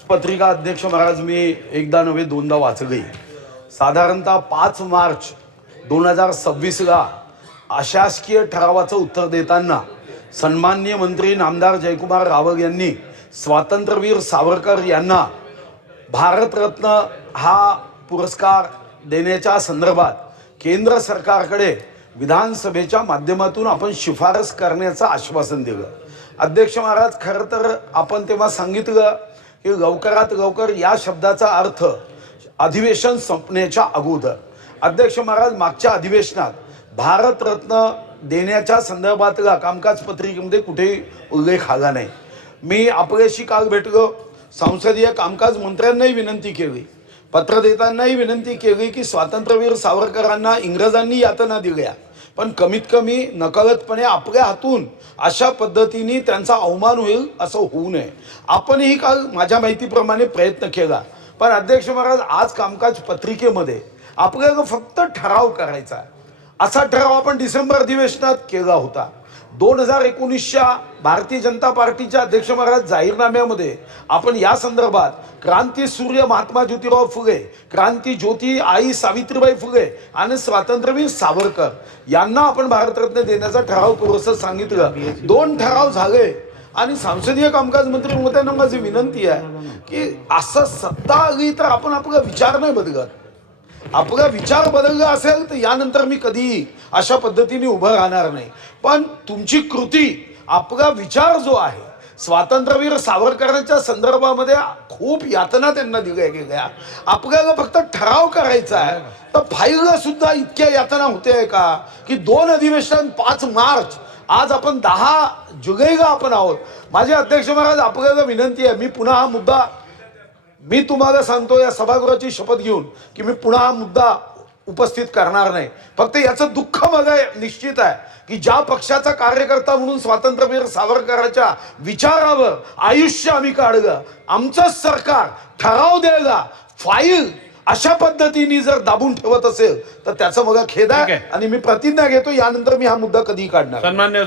पत्रिका अध्यक्ष महाराज मी एकदा नव्हे दोनदा वाचली। साधारणतः 5 मार्च 2026 ला अशासकीय ठरावाचं उत्तर देताना सन्माननीय मंत्री नामदार जयकुमार रावळ यांनी स्वातंत्र्यवीर सावरकर यांना भारतरत्न हा पुरस्कार देण्याच्या संदर्भात केंद्र सरकारकडे विधानसभेच्या माध्यमातून आपण शिफारस करण्याचं आश्वासन दिलं। अध्यक्ष महाराज, खरं तर आपण तेव्हा सांगितलं की लवकरात लवकर या शब्दाचा अर्थ अधिवेशन संपण्याच्या अगोदर। अध्यक्ष महाराज, मागच्या अधिवेशनात भारतरत्न देण्याच्या संदर्भातला कामकाज पत्रिकेमध्ये कुठेही उल्लेख आला नाही। मी आपल्याशी काल भेटलो, संसदीय कामकाज मंत्र्यांनाही विनंती केली, पत्र देतानाही विनंती केली की स्वातंत्र्यवीर सावरकरांना इंग्रजांनी यातना दिल्या, पण कमीत कमी नकळतपणे आपल्या हातून अशा पद्धतीने त्यांचा अवमान होईल असं होऊ नये। आपणही काल माझ्या माहितीप्रमाणे प्रयत्न केला, पण अध्यक्ष महाराज आज कामकाज पत्रिकेमध्ये आपल्याला फक्त ठराव करायचा आहे। असा ठराव आपण डिसेंबर अधिवेशनात केला होता। 2019च्या भारतीय जनता पार्टीच्या अध्यक्ष महाराज जाहीरनाम्यामध्ये आपण या संदर्भात क्रांती सूर्य महात्मा ज्योतिराव फुले, क्रांती ज्योती आई सावित्रीबाई फुले आणि स्वातंत्र्यवीर सावरकर यांना आपण भारतरत्न देण्याचा ठराव करू असं सांगितलं। 2 ठराव झाले आणि संसदीय कामकाज मंत्री महोदयांना माझी विनंती आहे की असं सत्ता आली तर आपण आपला विचार नाही बदलत। आपला विचार बदलला असेल तर यानंतर मी कधीही अशा पद्धतीने उभं राहणार नाही, पण तुमची कृती, आपला विचार जो आहे, स्वातंत्र्यवीर सावरकरांच्या संदर्भामध्ये खूप यातना त्यांना दिल्या गेल्या, आपल्याला फक्त ठराव करायचा आहे। तर फाईलला सुद्धा इतक्या यातना होते का की 2 अधिवेशन 5 मार्च, आज आपण 10 जुलैला आपण आहोत। माझे अध्यक्ष महाराज, आपल्याला विनंती आहे, मी पुन्हा हा मुद्दा, मी तुम्हाला सांगतो या सभागृहाची शपथ घेऊन की मी पुन्हा हा मुद्दा उपस्थित करणार नाही। फक्त याचं दुःख मला निश्चित आहे की ज्या पक्षाचा कार्यकर्ता म्हणून स्वातंत्र्यवीर सावरकरांच्या विचारावर आयुष्य आम्ही काढलं, आमचं सरकार ठराव द्यायला फाईल अशा पद्धतीने जर दाबून ठेवत असेल तर त्याचा मला खेद आहे आणि मी प्रतिज्ञा घेतो यानंतर मी हा मुद्दा कधीही काढणार। सन्मान्य